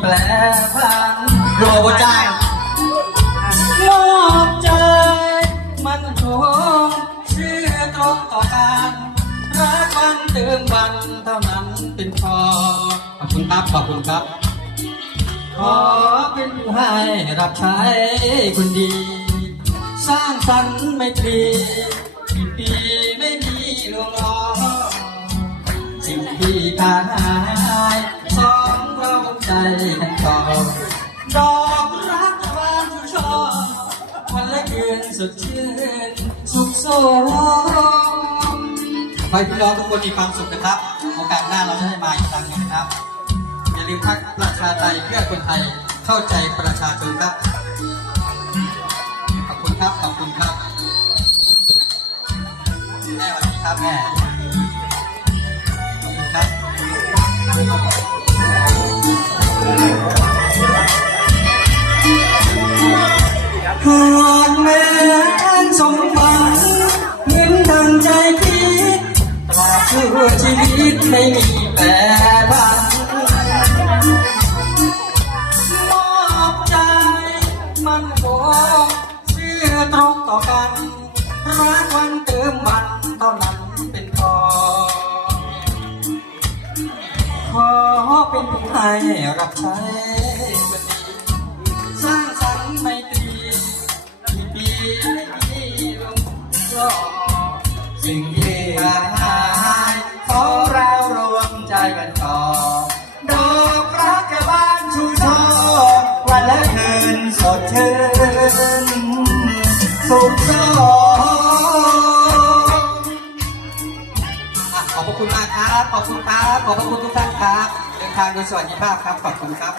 แปลพันรอว่าจ้างมอบใจ มันคงเชื่อตรงต่อกันรักวันเติมวันเท่านั้นเป็นพอขอบคุณครับ ขอบคุณครับ ขอเป็นผู้ให้รับใช้คนดี สร้างสรรค์ไม่ตรีกี่ปีไม่มีลวงล้อสิ่งที่ขาดหา กันต่อดอกรักบานชูช่อวันละคืนสดชื่นสุขสมขอให้พี่น้องทุกคนมีความสุขนะครับ โอกาสหน้าเราจะได้มาอีกครั้งนึงนะครับ อย่าลืมพักประชาไทยเพื่อคนไทยเข้าใจประชาชนครับ หากแม้นสมหวังเหมือนดังใจคิดตราบชั่วชีวิตไม่มีแปรผันมอบใจมันคงเชื่อตรงต่อกันรักวันเติมวันเท่านั้นเป็นพอขอเป็นผู้ให้รับใช้ ลงหล่อสิ่งที่หายของเรารวมใจกันต่อ ดอกรักจะบานชูช่อวันและคืนสดชื่นสุขสมอะขอบคุณมากครับ ขอบคุณครับ ขอบคุณทุกท่านครับเดินทางโดยสวัสดิภาพครับ ขอบคุณครับ